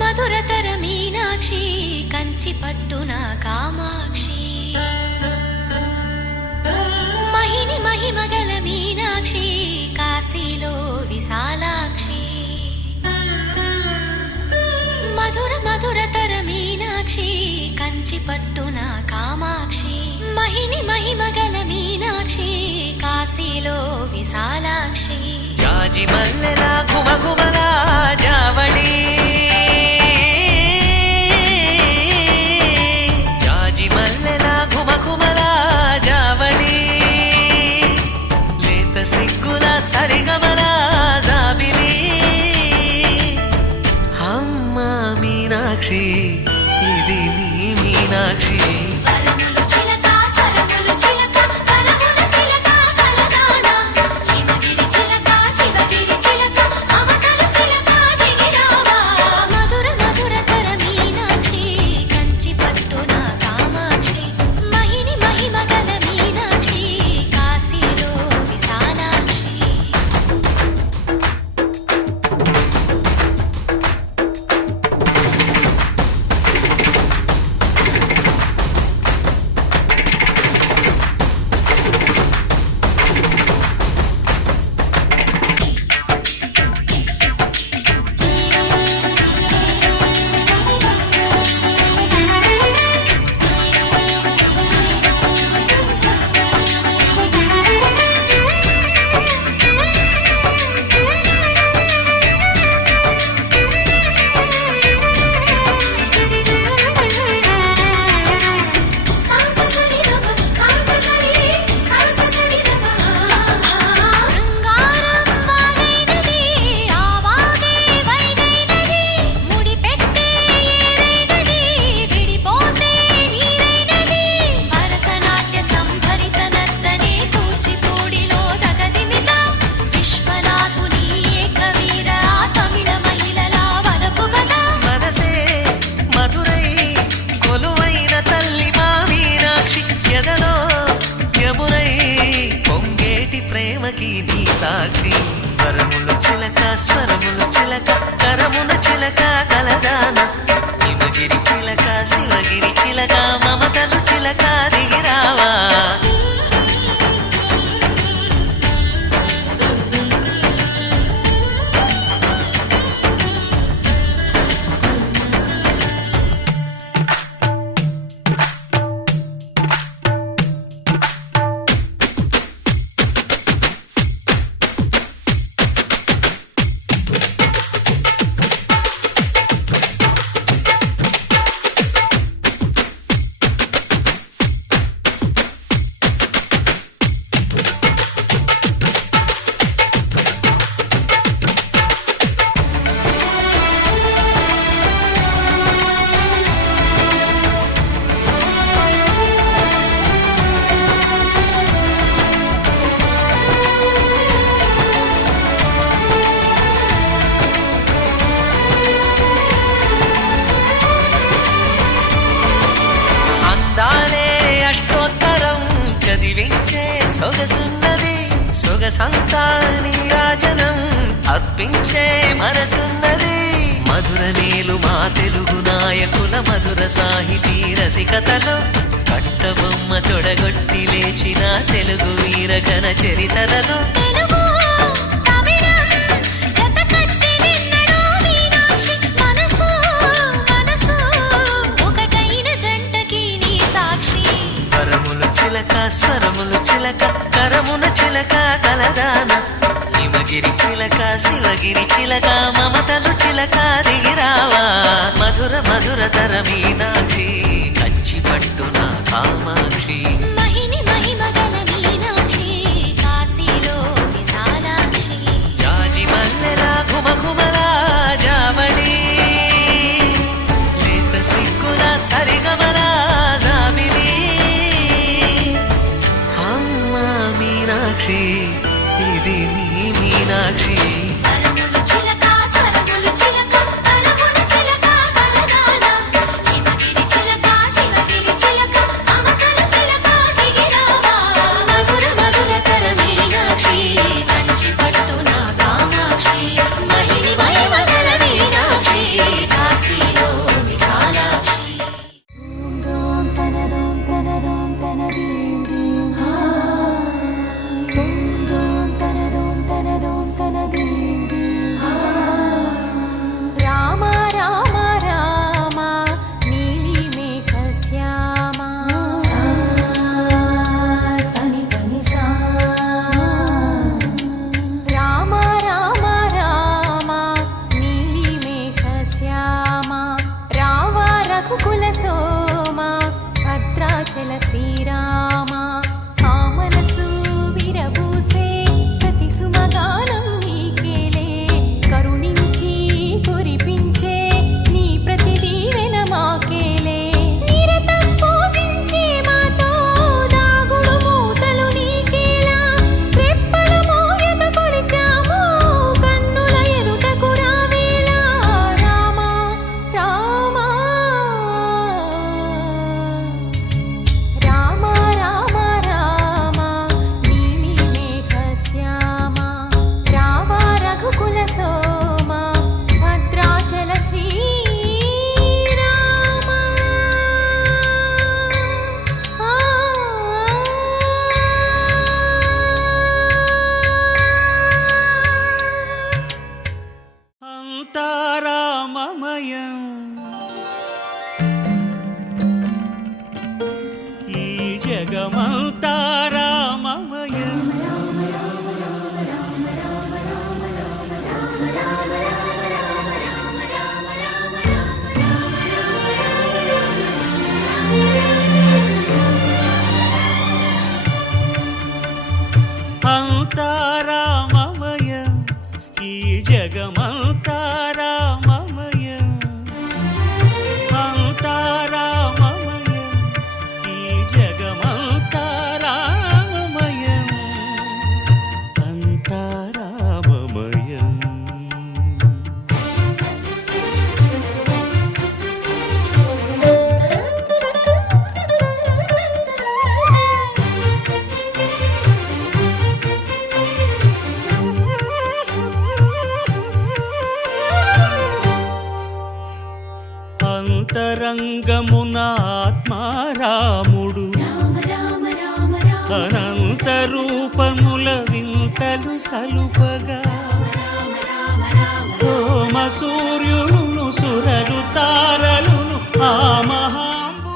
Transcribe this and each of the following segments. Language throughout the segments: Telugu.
మధురతర మీనాక్షి కంచి పట్టున కామాక్షి మహిని మహిమగల మీనాక్షి కాశీలో విశాలాక్షి మధురతర మీనాక్షి కంచి పట్టున కామాక్షి మహిని మహిమగల మీనాక్షి కాశీలో విశాలాక్షి జాజి మల్లెల గుమగుమల జావళి సరిగమల జాబిలి అమ్మ మీనాక్షి ఇది నీ మీనాక్షి సాక్షి వరములు చిలక స్వరములు చిలక కరమున చిలక కలదాన హిమగిరి చిలక శివగిరి చిలక మమతలు చిలక దిగిరావా సొగసున్నది సొగసంతా నీరాజనం అర్పించే మనసున్నది మధుర నేలు మా తెలుగు నాయకుల మధుర సాహితీ రసికతలో కట్టబొమ్మ తొడగొట్టి లేచిన తెలుగు వీర ఘన చరితలలో తెలుగు తమిళం జతకట్టి నిన్నడో మీనాక్షి మనసు మనసు ఒకటైన జంటకి నీ సాక్షి వరములు చిలక స్వరములు చిలక కరమున చిలక కలదాన హిమగిరి చిలక శివగిరి చిలక మమతలు చిలక దిగిరావా మధుర మధుర తర మీనాక్షి కంచి పట్టున కామాక్షి మహిని మహిమగల మీనాక్షి కాశీలో విశాలాక్షి జాజి మల్లెల ఘుమఘుమల జావళి లేత సిగ్గుల సరిగమల జాబిలి అమ్మ మీనాక్షి ఇది నీ మీనాక్షి వరములు చిలక స్వరములు చిలక కరమున చిలక కలదాన హిమగిరి చిలక శివగిరి చిలక మమతలు చిలక దిగిరావా మధుర మధుర తర మీనాక్షి కంచి పట్టున కామాక్షి మహిని మహిమగల మీనాక్షి కాశీలో విశాలాక్షి దోం తనదోం తనదోం తనదీం దీం దోం తనదోం తనదోం తనదీం దీం రామ రామ రామ నీలి మేఘ శ్యామ సని పని సా రామ రామ రామ నీలి మేఘ శ్యామ రావ రఘుకుల సోమ భద్రాచల శ్రీరామ ఆ మనసు విరబూసే ప్రతి సుమగానం నీకేలే కరుణించి కురిపించే నీ ప్రతి దీవెన మాకేలే నిరతం పూజించే మాతో దాగుడు మూతలు నీకేలా రెప్పలు మోయక కొలిచాము కన్నుల ఎదుటకు రావేలా రామ రామ రామ రామ రామ నీలి మేఘ శ్యామ రావ రఘుకుల సోమ భద్రాచల శ్రీరామ అంతారామమయం ఈ జగమంతారామమయం అంతారామమయం ఈ జగమంతారామమయం అంతారామమయం ఈ జగమంతారామమయం అంతారామమయం అంతరంగమున ఆత్మారాముడు అనంత రూపముల వింతలు సలుపగా సోమ సూర్యులను సురలు తారలును ఆ మహాంబు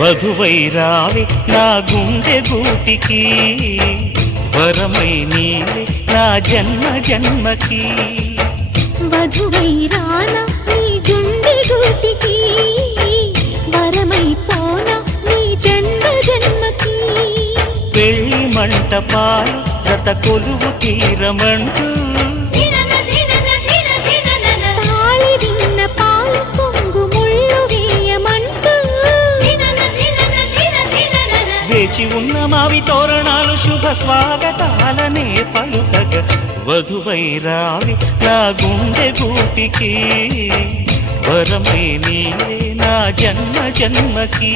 వధువై రావే నా గుండె గూటికి వరమై నీవే నా జన్మ జన్మకి వధువై రానా నీ గుండె గూటికి వరమై పోనా నీ జన్మ జన్మకి పెళ్లి మంటపాలు జత కొలువు తీరమంటూ తాళి విన్న స్వాగతాలనే పలుకగ వధువై రావి నా గుండె గూటికి వరమై నీవే నా జన్మ జన్మకి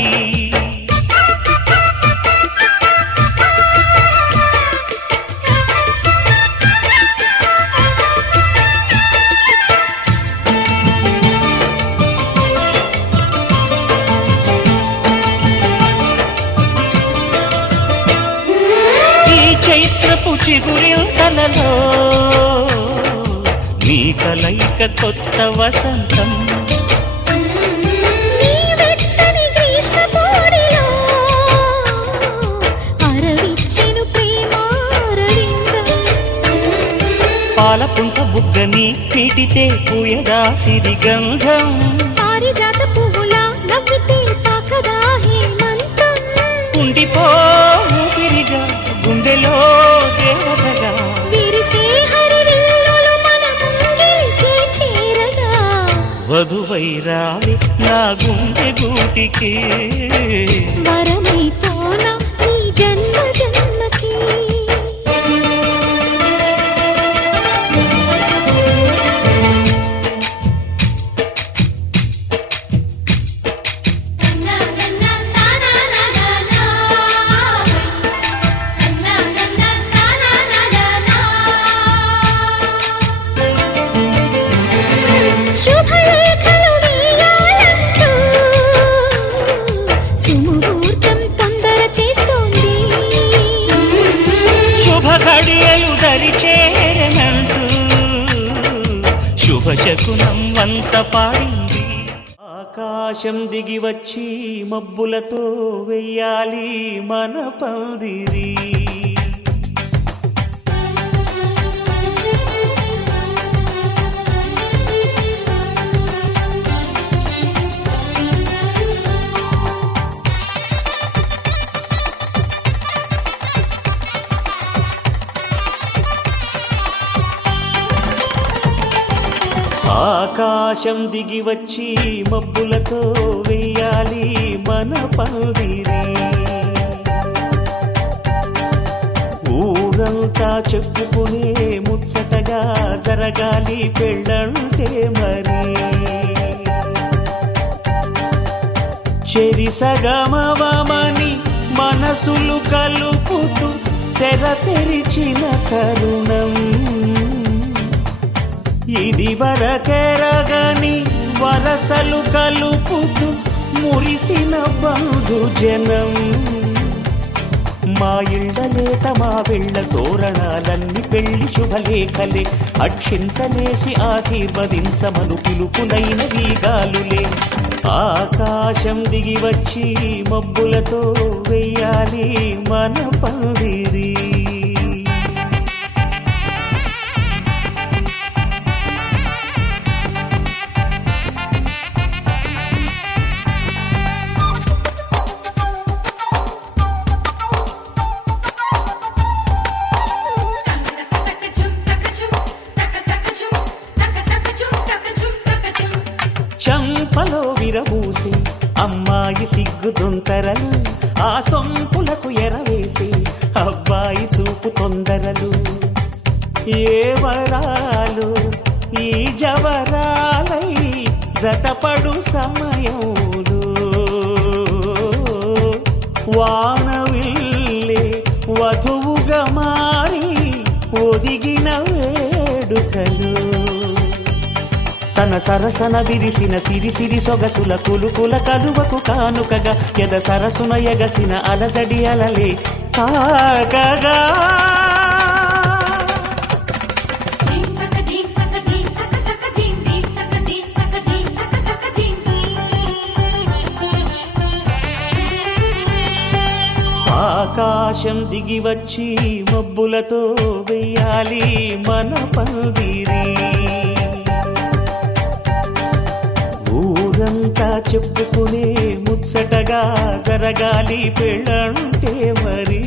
చైత్రపు చిగురింతలలో నీ కలయిక కొత్త వసంతం నీ వెచ్చని గ్రీష్మ కోడిలో అరవిచ్చెను ప్రేమారవిందం పాలపుంట బుగ్గని పీటితే పూయదా సిరి గంధం పారిజాత పువ్వులా నవ్వితే తాకదా హేమంతం ఉండిపో ఊపిరిగా గుండెలో దేవతగా విరిసే హరివిల్లులు మన ముంగిలికి చేరగా వధువై రావి నా గుండె గూటికి వరమై పోనా నీ జన్మ జన్మకి శుభలేఖలు వేయాలంటూ సుముహూర్తం తొందర చేస్తోంది శుభ ఘడియలు దరి చేరనంటూ శుభ శకునం వంత పాడింది ఆకాశం దిగి వచ్చి మబ్బులతో వెయ్యాలి మన పందిరి ఆకాశం దిగి వచ్చి మబ్బులతో వెయ్యాలి మన పందిరి ఊరంతా చెప్పుకునే ముచ్చటగా జరగాలి పెళ్ళంటే మరి చెరిసగమవమని మనసులు కలుపుతూ తెర తెరిచిన తరుణం ఇది వరకెరగని వరసలు కలుపుతూ మురిసిన బంధుజనం మా ఇళ్ళలేత మా వెళ్ళ తోరణాలన్నీ పెళ్లి శుభలేఖలే అక్షింతలేసి ఆశీర్వదించమను పిలుపునైన వీగాలులే ఆకాశం దిగి వచ్చి మబ్బులతో వెయ్యాలి మన పందిరి చంపలో విరబూసి అమ్మాయి సిగ్గు దొంతరలు ఆ సొంపులకు ఎరవేసి అబ్బాయి చూపు తొందరలు ఏ వరాలు ఈ జవరాలై జతపడు సమయంలో వానవిల్లే వధువుగా మారి ఒదిగిన వేడుకలు తన సరసన విరిసిన సిరిసిరి సొగసుల కులుకుల కలువకు కానుకగా ఎద సరసున ఎగసిన అలజడి అలలే తాకగా ఆకాశం దిగి వచ్చి మబ్బులతో వెయ్యాలి మన పందిరి ఊరంతా చెప్పుకునే ముచ్చటగా జరగాలి పెళ్ళంటే మరి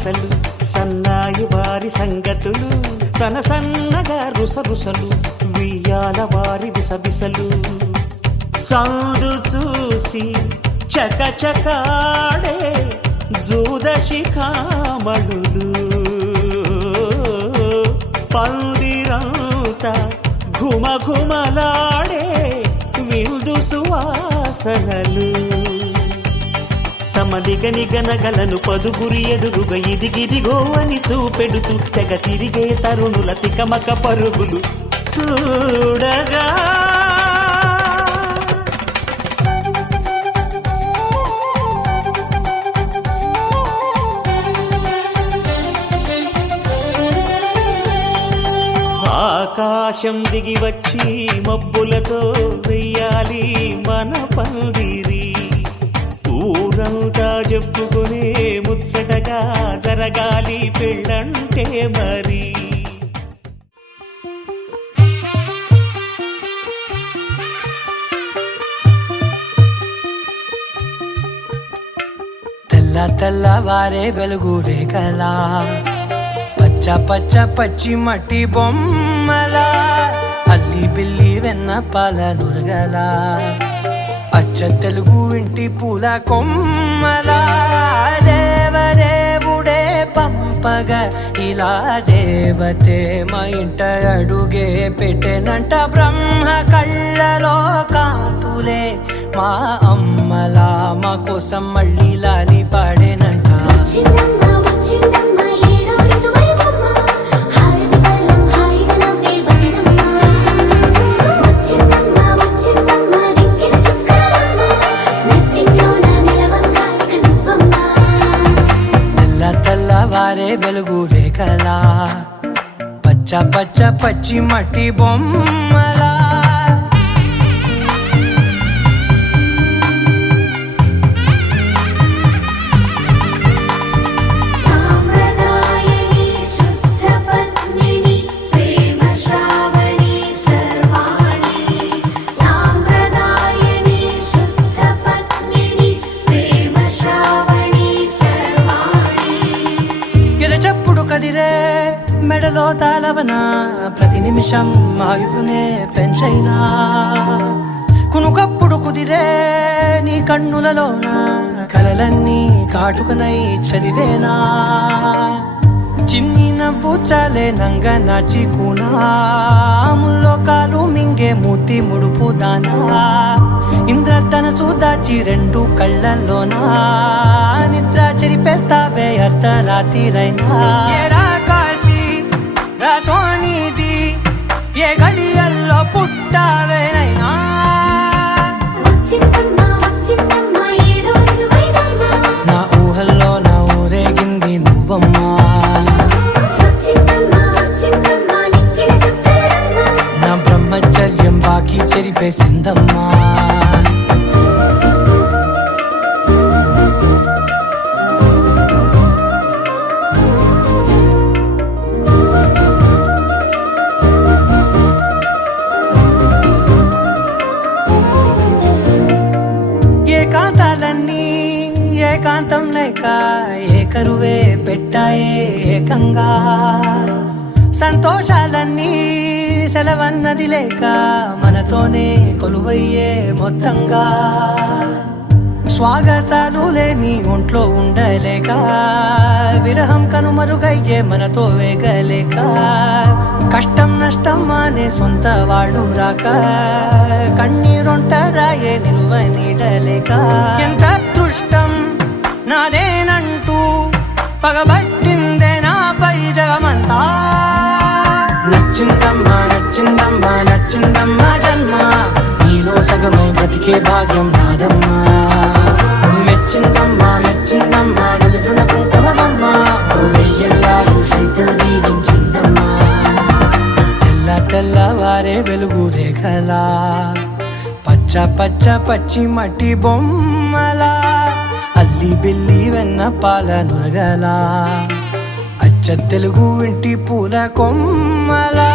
సొగసలు సన్నాయి వారి సంగతులు సనసన్నగా రుసరుసలు వియ్యాల వారి విసవిసలు సందు చూసి చకచకాడే జూదశిఖామణులు పందిరంతా ఘుమఘుమలాడే విందు సువాసనలు తమ నిగనిగనగలను పదుగురి ఎదురుగా ఇదిగిదిగో అని చూపెడుతూ తెగ తిరిగే తరుణుల తికమక పరుగులు చూడగా ఆకాశం దిగి వచ్చి మబ్బులతో వెయ్యాలి మన పందిరి ఊరంతా చెప్పుకునే ముచ్చటగా జరగాలి పెళ్ళంటే మరి తెల్ల తెల్లవారే వెలుగు రేఖలా పచ్చ పచ్చ పచ్చి మట్టి బొమ్మలా అల్లి బిల్లి వెన్న పాల నురగలా అచ్చ తెలుగు ఇంటి పూల కొమ్మలా దేవదేవుడే పంపగా ఇలా దేవతే మా ఇంట అడుగే పెట్టెనంట బ్రహ్మ కళ్ళలో కాంతులే మా అమ్మలా మా కోసం మళ్ళీ లాలి పాడేనంట వచ్చిందమ్మ వచ్చిందమ్మ ఏడో ఋతువైవమ్మ హారతి పళ్ళం హాయిగా నవ్వే వదనమ్మ వచ్చిందమ్మ వచ్చిందమ్మ నిక్కిన చుక్కలమ్మ నెట్టింట్లోన నిలవంగా ఇక నువ్వమ్మ తెల్ల తెల్లవారే వెలుగు రేఖలా పచ్చ పచ్చ పచ్చి మట్టి బొమ్మలా సాంప్రదాయని శుద్ధ పద్మిని ప్రేమ శ్రావణి సర్వాణి సాంప్రదాయని శుద్ధ పద్మిని ప్రేమ శ్రావణి సర్వాణి ఎరచప్పుడు కదిరే మెడలో తాళవన ప్రతి నిమిషం ఆయుధునే పెంచైనా కునుకప్పుడు కుదిరే నీ కన్నులలోన కలలన్నీ కాటుకనై చదివేనా చిన్ని నవ్వు చాలే నంగ నాచి కూనాముల్లో కాలు మింగే మూతి ముడుపు దానా ఇంద్రధనసు దాచి రెండు కళ్ళల్లోనా నిద్ర చెరిపేస్తావే అర్ధరాత్రిరైనా ఏరా కాశీ రా సోనిది ఏ గడియల్లో పుట్టావేనైనా వచ్చిందమ్మ వచ్చిందమ్మ ఏడో ఋతువైవమ్మ నా ఊహల్లో నా ఊరేగింది నువ్వమ్మా వచ్చిందమ్మ వచ్చిందమ్మ నిక్కిన చుక్కలమ్మ నా బ్రహ్మచర్యం బాకీ చెరిపేసిందమ్మా ఏకాంతాలన్నీ ఏకాంతం లేక ఏకరువే పెట్టాయే ఏకంగా సంతోషాలన్నీ సెలవన్నది లేక మనతోనే కొలువయ్యే మొత్తంగా స్వాగతాలు లేని ఒంట్లో ఉండలేక విరహం కనుమరుగయ్యే మనతో వేగలేక కష్టం నష్టం అనే సొంత వాళ్ళు రాక కన్నీరొంటరాయే నిలువ నీడలేక ఎంత అదృష్టం నాదేనంటూ పగబట్టిందే నాపై జగమంతా నచ్చిందమ్మా నచ్చిందమ్మా నచ్చిందమ్మా జన్మ నీలో సగమై బ్రతికే భాగ్యం నాదమ్మా మెచ్చిందమ్మా మెచ్చిందమ్మా నిలుతున్న కుంకుమమ్మా వెయ్యల్లా యూషంటూ దీవించిందమ్మా తెల్ల తెల్లవారే వెలుగు రేఖలా పచ్చ పచ్చ పచ్చి మట్టి బొమ్మలా అల్లి బిల్లి వెన్న పాల నురగలా అచ్చ తెలుగు ఇంటి పూల కొమ్మలా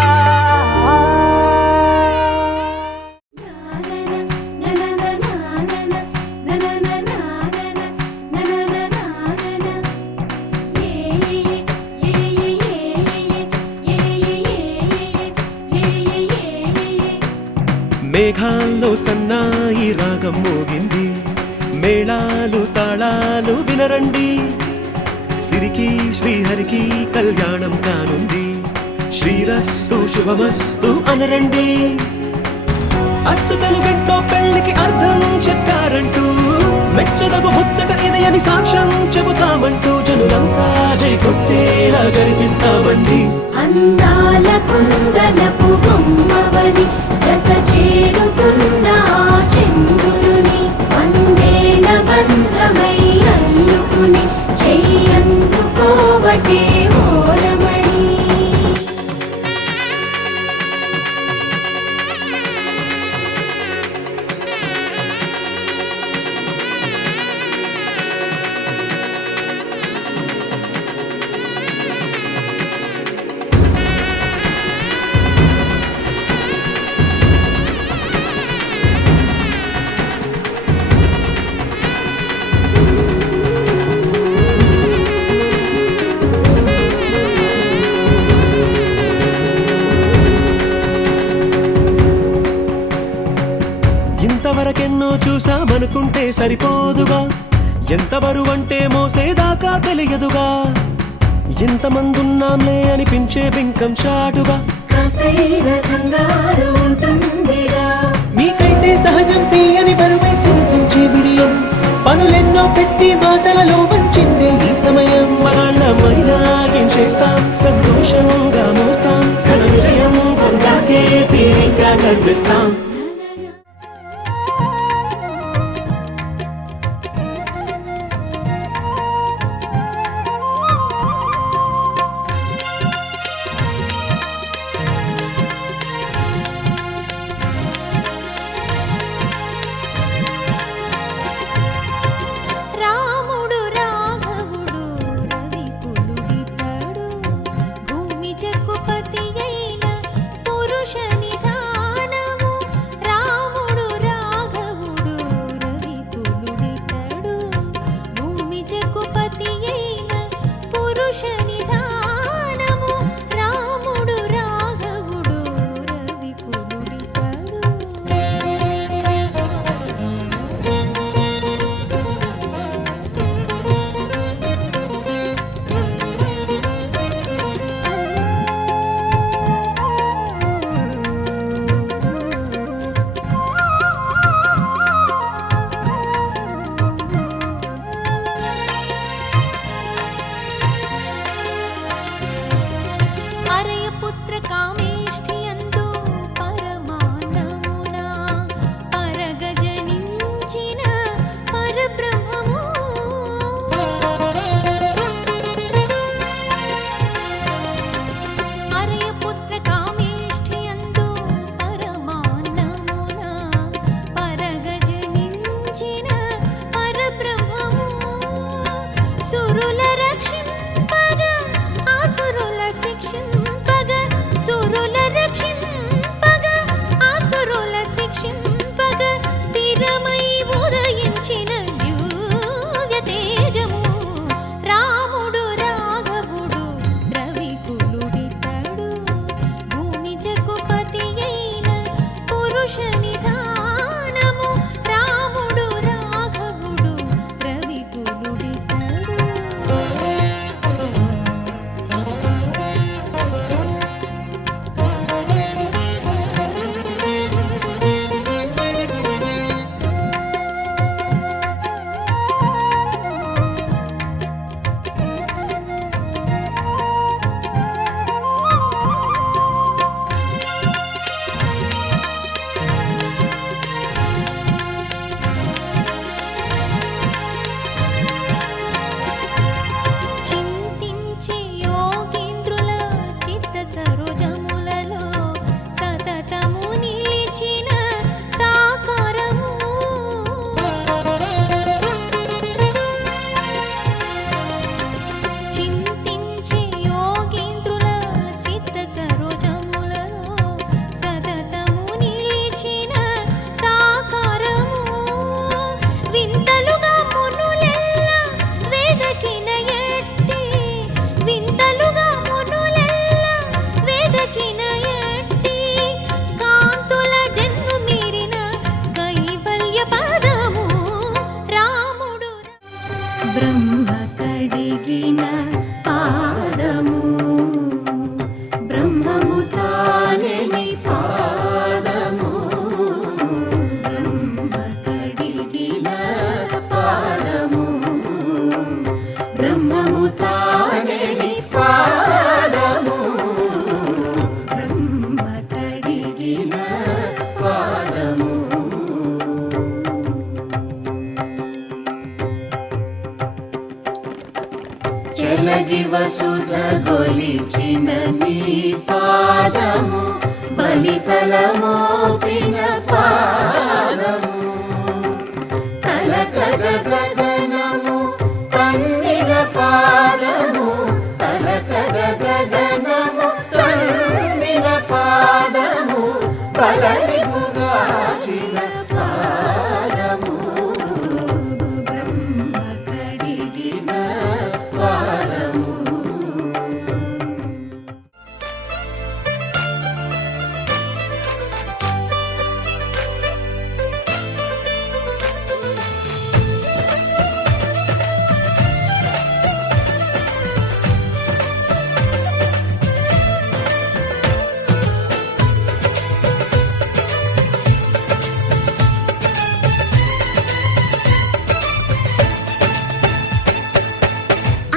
ఏ మేఘాల్లో సన్నాయి రాగం మోగింది, మేళాలు తాళాలు వినరండి, సిరికి శ్రీహరికి కళ్యాణం కానుంది, శ్రీరస్తు శుభమస్తు అనరండి. అచ్చతలు గంటో పెళ్లికి అర్థం చెప్పారంటూ, మెచ్చదగు ముచ్చట ఇది అని సాక్ష్యం చెబుతామంటూ, జనులంతా జై కొట్టేలా జరిపిస్తామండి. అందాల కుందనపు బొమ్మవని జత చేరుతున్న ఆ చంద్రుని, వందేళ్ల బంధమై అల్లుకుని చెయ్యందుకోవటే ఓరమణి. ఇంతవరకెన్నో చూసామనుకుంటే సరిపోదుగా, ఎంత బరువంటే మోసేదాకా తెలియదుగా, ఇంతమందున్నాంలే అనిపించే బింకం చాటుగా, కాస్తైన కంగారు ఉంటుందిగా. మీకైతే సహజం తీయని బరువై సిరసించే బిడియం, పనులెన్నో పెట్టి మాటలలో వంచిందే ఈ సమయం. మగాళ్ళమైనా ఏం చేస్తాం, సంతోషంగా మోస్తాం, ఘన విజయం పొందాకే తీరిగ్గా గర్విస్తాం. రాముడు రాఘవుడు రవి కులుడితడు, భూమి జగ్గుపతి అయిన పురుష నిధానము వసుధ గొలిచిన నీ పాదము బలితలమోపిన పాదము తలకద గగనము తన్నిన పాదము తలకద గగనము తన్నిన పాదము బలరిపుగాచిన పాదము బ్రహ్మ కడిగిన పాదము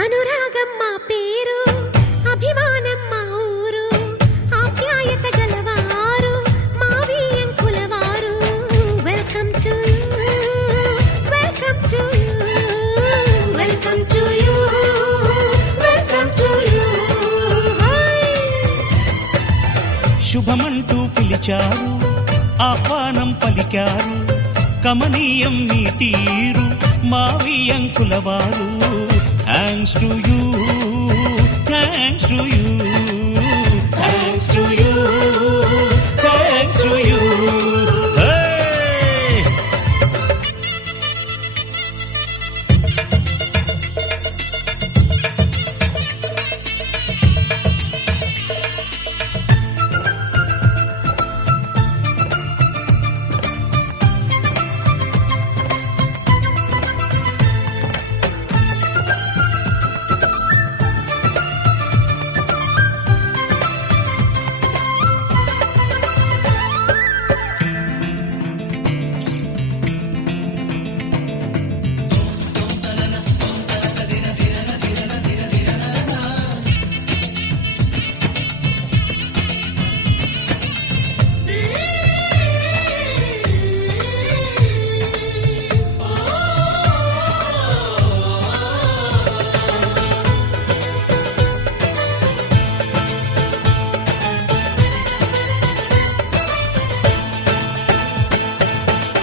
అనురాగం మా పేరు అభిమానం మా ఊరు ఆప్యాయత గలవారు మా వియంకులవారు welcome to you welcome to you welcome to you welcome to you శుభమంటూ పిలిచారు ఆహ్వానం పలికారు కమనీయం మీ తీరు మా వియంకులవారు thanks to you thanks to you thanks to you thanks to you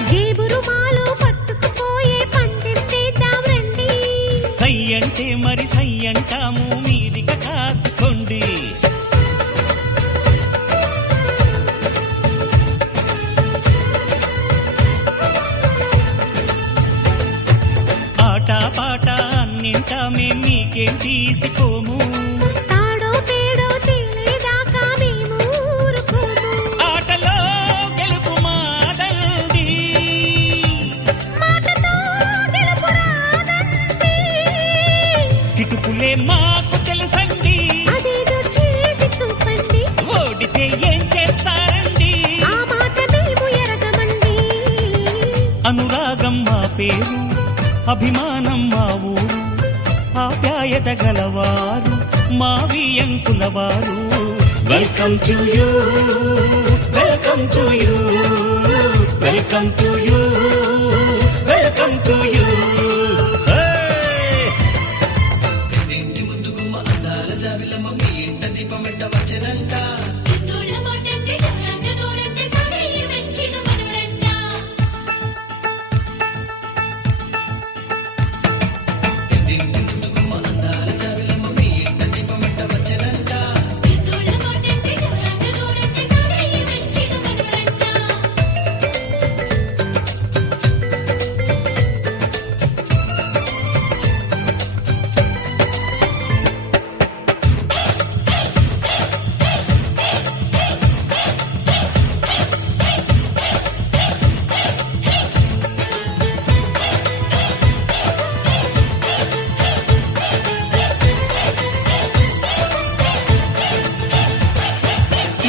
జేబురు మాలో పట్టుకుపోయే పందెం వేద్దాం రండి సై అంటే మరి సై అంటాము మీదిక కాసుకోండి ఆట పాట అన్నింటా మేం మీకేం తీసిపోము తాడో పేడో తేలేదాకా మేము ఊరుకోము ఆటలో గెలుపు మాదండి మాటతో గెలుపు రాదండి కిటుకులే మాకు తెలుసండి అదేదో చేసి చూపండి ఓడితే ఏం చేస్తారండి ఆ మాట మేము ఎరగమండి అనురాగం మా పేరు అభిమానం మా ఊరు ఆప్యాయత గలవారు మా వియంకులవారు welcome to you welcome to you welcome to you welcome to you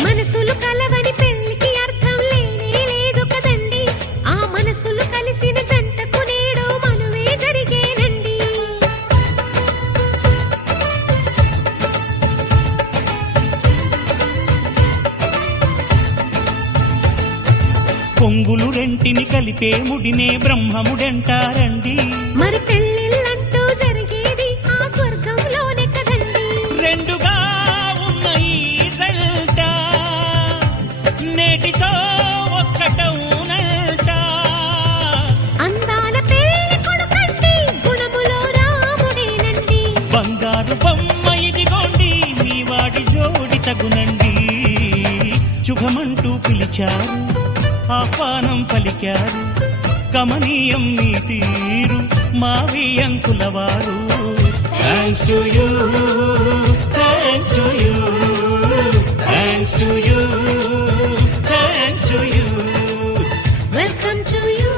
మనసులు కలవని పెళ్లికి అర్థం లేనే లేదు కదండి ఆ మనసులు కలిసిన జంటకు నేడు మనువే జరిగేనండి పొంగులు రెంటిని కలిపే ముడినే బ్రహ్మముడంటారండి మరి పెళ్ళిళ్ళంటూ జరిగేది ఆ స్వర్గంలోనే కదండి వచ్చారు ఆహ్వానం పలికారు కమనీయం నీ తీరు మా వియంకులవారు thanks to you thanks to you thanks to you thanks to you welcome to you.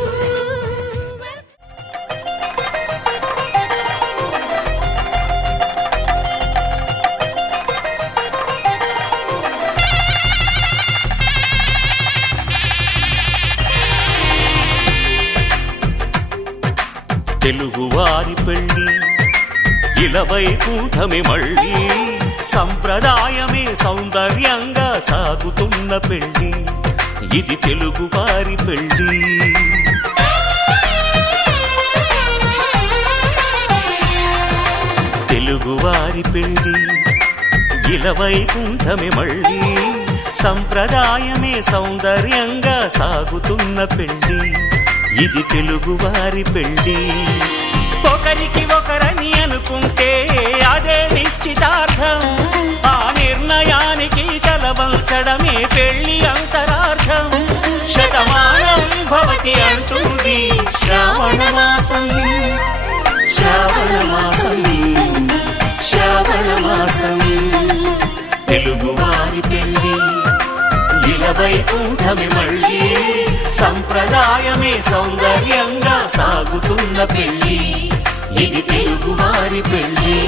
తెలుగువారి పెళ్ళి ఇలవైకుంఠమే మళ్ళీ సంప్రదాయమే సౌందర్యంగా సాగుతున్న పెళ్ళి ఇది తెలుగువారి పెళ్ళి తెలుగువారి పెళ్ళి ఇలవైకుంఠమే మళ్ళీ సంప్రదాయమే సౌందర్యంగా సాగుతున్న పెళ్ళి ఇది తెలుగువారి పెళ్ళి ఒకరికి ఒకరని అనుకుంటే అదే నిశ్చితార్థం ఆ నిర్ణయానికి తలవంచడమే పెళ్లి అంతరార్థం శతమానం భవతి అంటుంది శ్రావణ మాసం శ్రావణ మాసం శ్రావణ మాసం తెలుగువారి పెళ్ళి ఇలవైకుంఠమే మళ్ళీ సంప్రదాయమే సౌందర్యంగా సాగుతున్న పెళ్ళి ఇది తెలుగువారి పెళ్ళి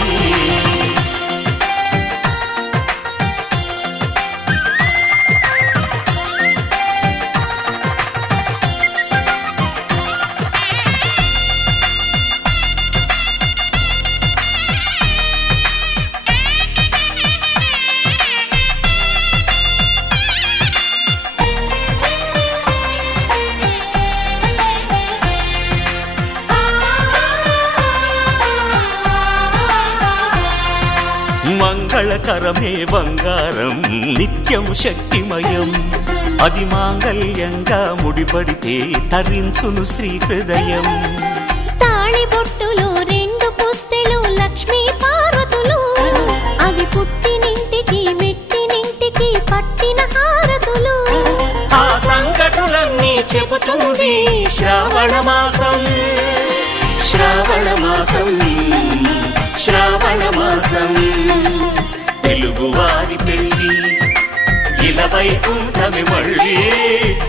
మంగళకరమే బంగారం నిత్యం శక్తిమయం అది మాంగళ్యంగా ముడిపడితే తరించును స్త్రీ హృదయం తాళి బొట్టులో రెండు పుస్తెలు లక్ష్మీ పార్వతులు అవి పుట్టినింటికి మెట్టినింటికి పట్టిన హారతులు ఆ సంకటులన్నీ చెబుతుంది శ్రావణ మాసం శ్రావణ మాసం శ్రావణ మాసం తెలుగువారి పెళ్ళి ఇలవైకుంఠమే మళ్ళీ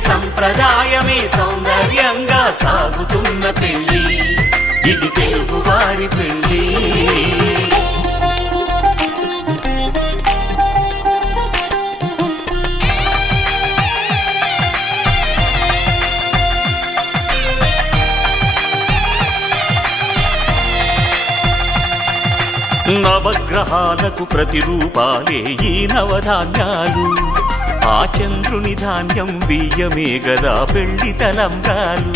సంప్రదాయమే సౌందర్యంగా సాగుతున్న పెళ్ళి ఇది తెలుగువారి పెళ్ళి నవగ్రహాలకు ప్రతిరూపాలే ఈ నవధాన్యాలు ఆ చంద్రుని ధాన్యం బియ్యమే గదా పెళ్లి తలంబ్రాలు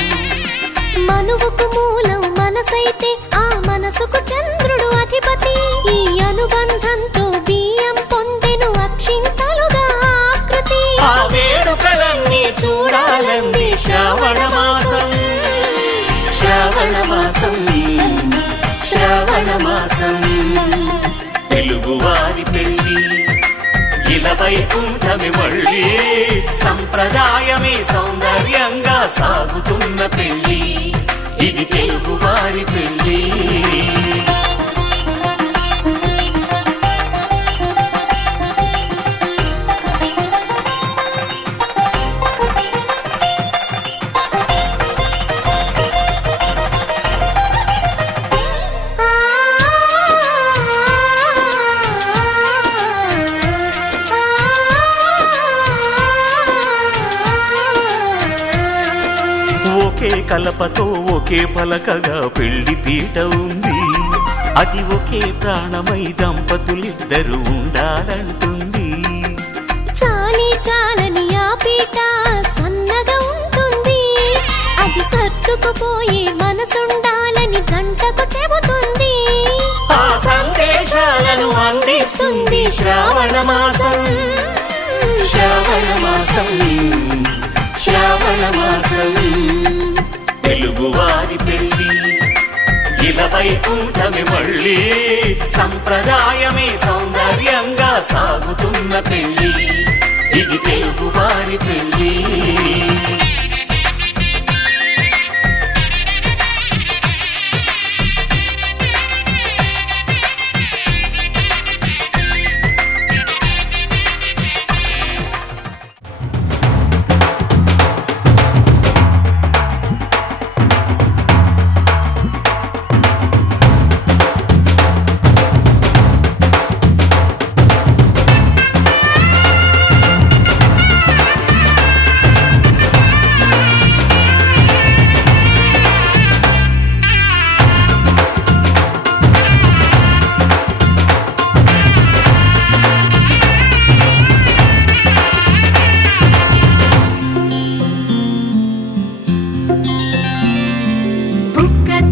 మనువుకు మూలం మనసైతే ఆ మనసుకు చంద్రుడు అధిపతి ఈ అనుబంధంతో బియ్యం పొందెను అక్షింతలుగా ఆకృతి ఆ వేడుకలన్నీ చూడాలంది శ్రావణ మాసం శ్రావణ మాసం శ్రావణ మాసం తెలుగువారి పెళ్ళి ఇలవైకుంఠమే మళ్ళీ సంప్రదాయమే సౌందర్యంగా సాగుతున్న పెళ్ళి ఇది తెలుగువారి పెళ్ళి ఒకే కలపతో ఒకే పలకగా పెళ్లి పీట ఉంది అది ఒకే ప్రాణమై దంపతులిద్దరూ ఉండాలంటుంది చాలి చాలని ఆ పీట సన్నగా ఉంటుంది అది సర్దుకుపోయే మనసుండాలని జంటకు చెబుతుంది ఆ సందేశాలను అందిస్తుంది శ్రావణ మాసం శ్రావణ మాసం శ్రావణ మాసం తెలుగువారి పెళ్ళి ఇలా వైకుంఠమి మళ్ళీ సంప్రదాయమే సౌందర్యంగా సాగుతున్న పెళ్లి ఇది తెలుగు వారి పెళ్లి.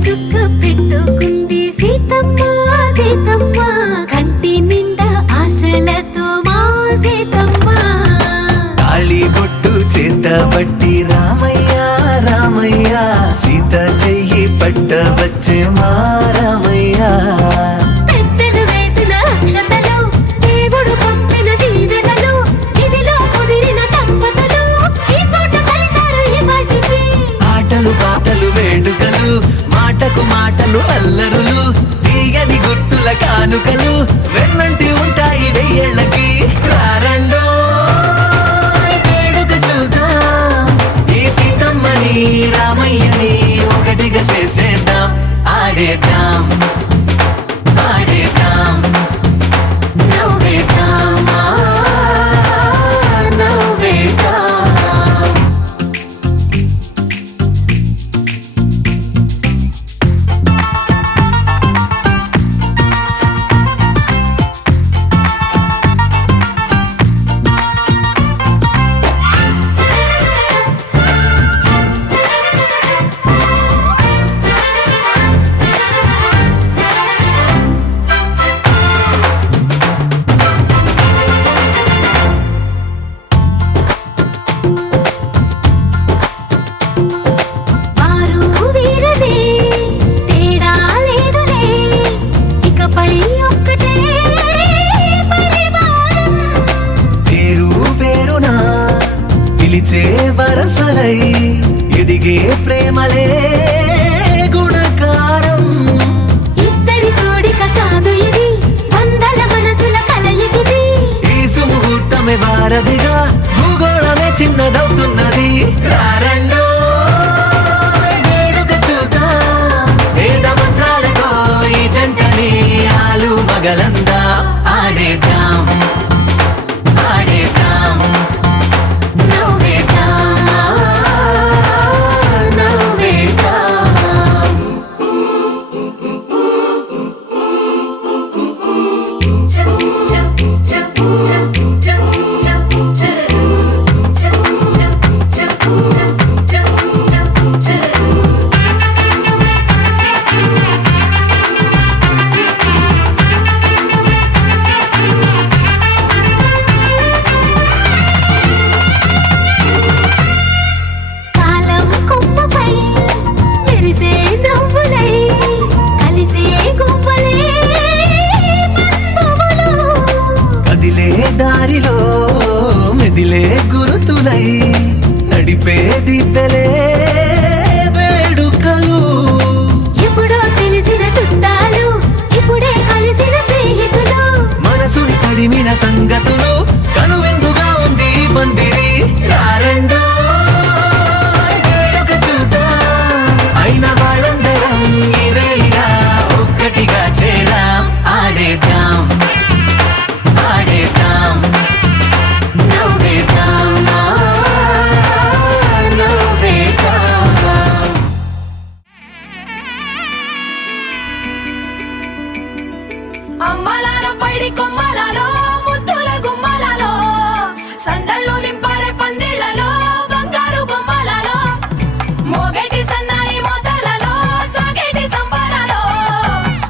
చుక్క పెట్టుకుంది సీతమ్మ సీతమ్మ కంటి నిండా ఆశలతో మా సీతమ్మ. తాళి బొట్టు చేతబట్టి రామయ్య రామయ్య సీత చెయ్యి పట్ట వచ్చే మా రామయ్య. పెద్దలు వేసిన అక్షతలు దేవుడు పంపిన దీవెనలు ఇవిలో కుదిరిన దంపతులు ఈ చోట కలిసారు ఈ వాటికి. ఆటలు పాటలు వేడుకలు మాటకు మాటలు అల్లరులు తీయని గుట్టుల కానుకలు వెన్నంటి ఉంటాయి వెయ్యేళ్ళకి. రారండో వేడుక చూద్దాం ఈ సీతమ్మని రామయ్యని ఒకటిగా చేసేద్దాం ఆడేద్దాం ఆడేద్దాం నవ్వేద్దాం నవ్వేద్దాం. పిలిచే వరసలై ఎదిగే ప్రేమలే గుణకారం. ఇద్దరి కోడిక కాదు ఇది వందల మనసుల కలయికిది. ఈ సుముహూర్తమే వారధిగా భూగోళమే చిన్నదవుతున్నది. రారండో వేడుక చూద్దాం వేద మంత్రాలతో ఈ జంటని ఆలు మగలందా ఆడేద్దాం ఆడేద్దాం నవ్వేద్దాం నవ్వేద్దాం. కాలం కొమ్మపై మెరిసే నవ్వులై కలిసే గువ్వలే బంధువులు. కదిలే దారిలో మెదిలే గురుతులై నడిపే దిబ్బెలే వేడుకలు. ఎప్పుడో తెలిసిన చుట్టాలు ఇప్పుడే కలిసిన స్నేహితులు. మనసుని తడిమిన సంగతులు కనువిందుగా ఉంది ఈ పందిరి. రారండో వేడుక చూద్దాం అయిన వాళ్ళందరం ఈ వేళ ఒక్కటిగా చేరాం ఆడేద్దాం ఆడేద్దాం నవ్వేద్దాం నవ్వేద్దాం. అమ్మలాలో పైడి కొమ్మలలో ముద్దుల గుమ్మలలో సందళ్ళు నింపారే పందిళ్లలో బంగారు బొమ్మలలో మోగేటి సన్నాయి మోతలలో సాగేటి సంబరాలో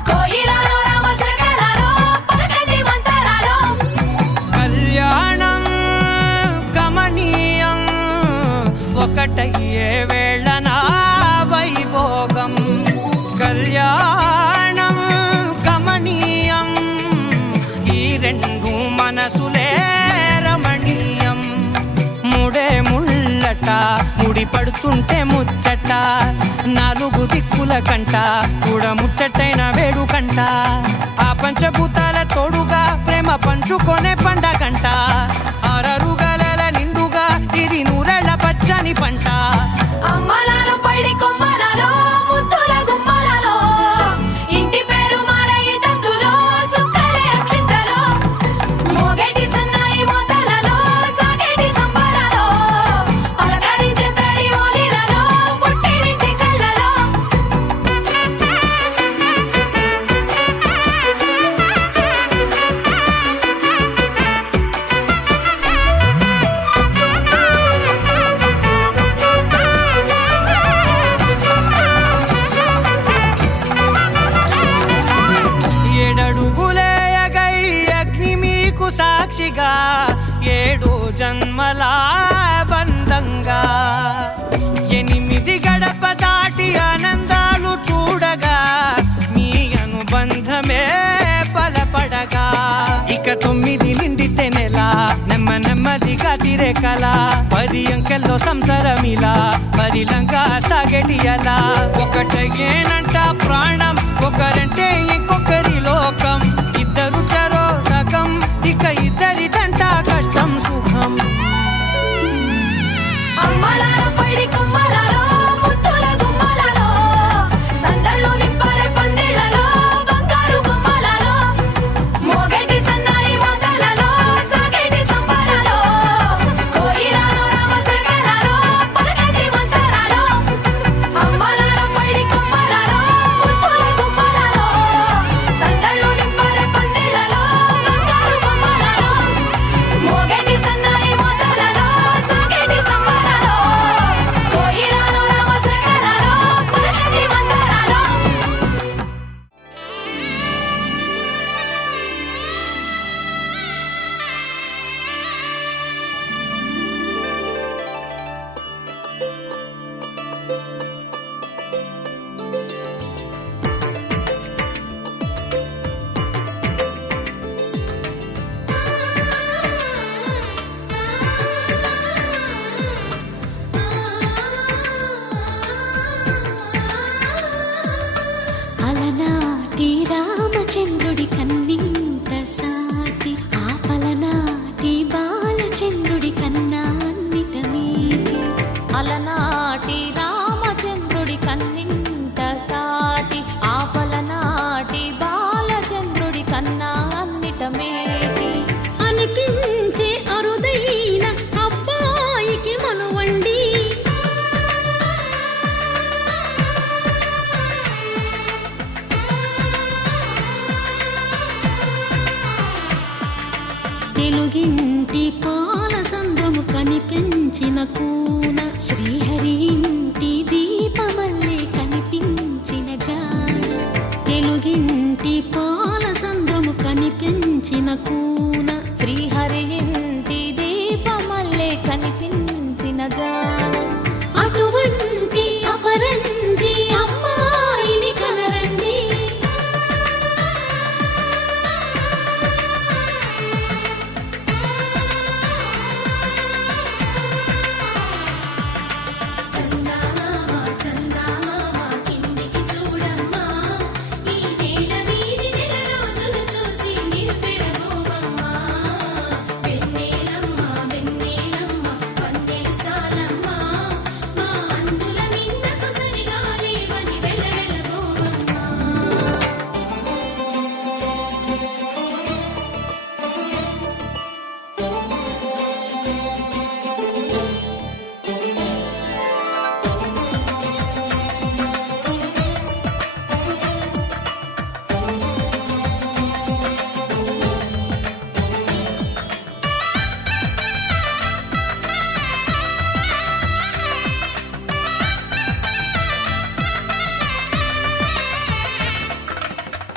కోయిలలో రామశకలలో పలకండి మంతరాలో. కళ్యాణం గమనీయం ఒకటయ్యే వేళ నా వైభోగం కళ్యాణ ముడి పడుతుంటే ముచ్చట నాలుగు దిక్కుల కంట చూడ ముచ్చటైన వేడుకంట ఆ పంచభూతాల తోడుగా ప్రేమ పంచుకొనే పండగంట ఆరరుగల నిండుగా ఇది నూరెళ్ళ పచ్చని పంట అమ్మలాలో పడి కొమ్మలలో ముద్దుల గుమ్మలలో ఇంటి పేరు మారయి తందులో చుక్కలే అక్షింతలో మోగేటి సన్నాయి మోతలలో సాగేటి సంబరాలో పలకరించే తడి ఓలిలలో పుట్టినింటి కళ్ళలో ఏడడుగులేయగై అగ్ని మీకు సాక్షిగా 7 జన్మల బంధంగా 8 గడప దాటి ఆనందాలు చూడగా మీ అనుబంధమే బలపడగా ఇక 9 నిండితే నెల నెమ్మదిగా తిరే కల 10 అంకెల్లో సంసారమిలా పరిలంగా సాగేటి అలా ఒకటేనంట ప్రాణం ఒకరంటే ఇంకొకరి లోకం ఇద్దరు చరో సగం ఇక ఇద్దరిదంట కష్టం సుఖం అమ్మలాలో పడి కొమ్మలలో ముద్దుల గుమ్మలలో సందళ్ళు నింపరే పందిళ్ళలో బంగారు గుమ్మలలో మోగేటి సన్నాయి మోతలలో సాగేటి సంబరాలో కోయిలలో రామశకరాలో పలకటి మంతరాలో అమ్మలాలో పడి కొమ్మలలో ముద్దుల గుమ్మలలో సందళ్ళు నింపరే పందిళ్ళలో బంగారు గుమ్మలలో మోగేటి సన్నాయి మోతలలో సాగేటి సంబరాలో కోయిలలో రామశకరాలో పలకటి మంతరాలో అలనాటి రామచంద్రుడి కన్నింత సాటి ఆపలనాటి బాలచంద్రుడి కన్నా అన్నిట మీటి అలనాటి రామచంద్రుడి కన్నింట సాటి ఆపలనాటి బాలచంద్రుడి కన్నా అన్నిట మేటి అనిపించే అరుదైన అబ్బాయికి మనువండి తెలుగింటి పాల సంద్రము కనిపించిన కూన శ్రీహరి ఇంటి దీపమల్లే కనిపించిన జాడ తెలుగింటి పాల సంద్రము కనిపించిన కూన శ్రీహరి ఇంటి దీపమల్లే కనిపించిన జాడ అటువంటి అపరంజి అమ్మాయిని కనరండి చందమామ చందమామ కిందికి చూడమ్మా ఈ నేల వీడి నెల రోజులు చూసి నివ్వెరబోవమ్మా వెన్నెలమ్మ వెన్నెలమ్మ వందెలు చాలమ్మా మా అన్నుల మిన్నకు సరిగా లేవని వెలవెలబోవమ్మా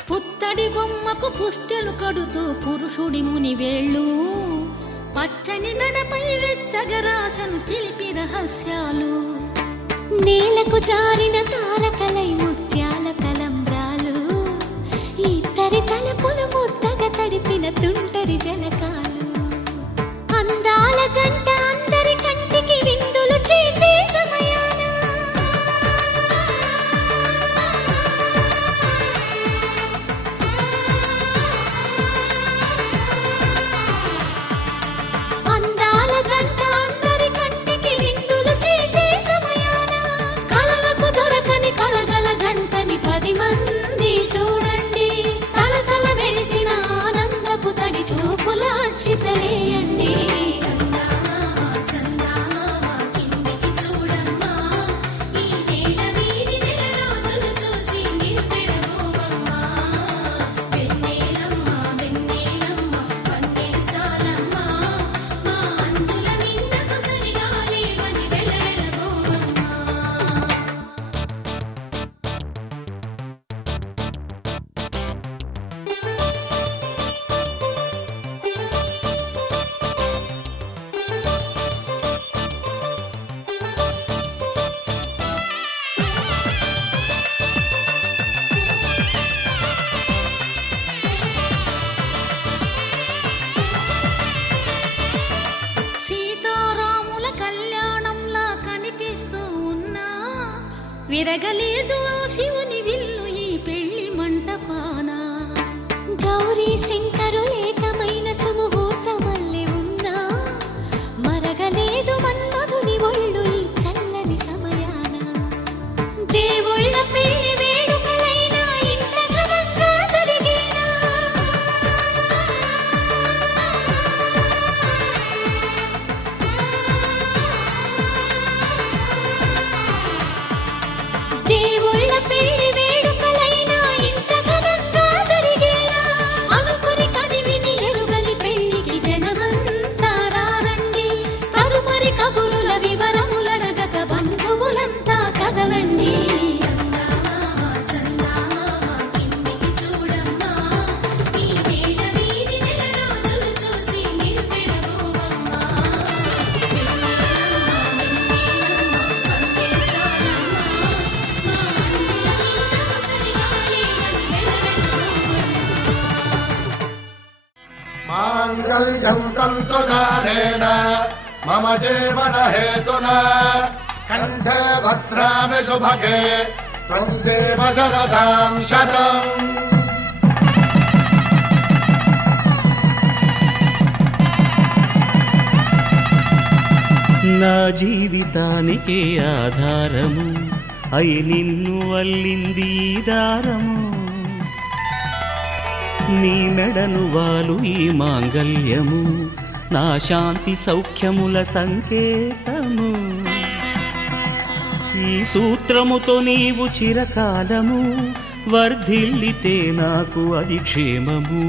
పుత్తడి బొమ్మకు పుస్తెలు కడుతూ పురుషుడి ముని వేళ్ళు పచ్చని నడపై వెచ్చగరాసను చిలిపి రహస్యాలు నేలకు జారిన తారకలై ముత్యాల తలంబ్రాలు ఇద్దరి తలపులు ముద్దగా తడిపిన తుంటరి జలకాలు అందాల జంట అందరి కంటికి విందులు చేసే ఉన్నా విరగలేదు ఆ శివుని విల్లు ఈ పెళ్లి మంటపాన. గౌరీ శంకరు ఏకమైన సుముహూర్తమల్లె ఉన్నా మరగలేదు మన్మధుని ఒళ్ళు ఈ చల్లని సమయాన. దేవుళ్ళ పెళ్లి వేడుకలైనా ఇంత ఘనంగా జరిగేనా? దేవుళ్ళ పెళ్లి వేడుకలైనా ఇంత ఘనంగా జరిగేనా? అనుకుని కదివిని ఎరుగని పెళ్లికి జనమంతా రారండి. తదుపరి కబురుల వివరములడగక బంధువులంతా కదలండి. కిందికి చూడమ్మా, ఈ నేల వీధి నెల రోజులు చూసి నివ్వెరపోవమ్మా. మాంగళ్యం తంతుకారేణ మమ జీవన హేతునా కంఠే భద్రామి శుభగే త్వం జీవ శరదాం శతం. నా జీవితానికి ఆధారము అయి నిన్ను అల్లింది ఈ దారము. నీ మెడను వాలు ఈ మాంగల్యము నా శాంతి సౌఖ్యముల సంకేతము. ఈ సూత్రముతో నీవు చిరకాలము వర్ధిల్లితే నాకు అది క్షేమము.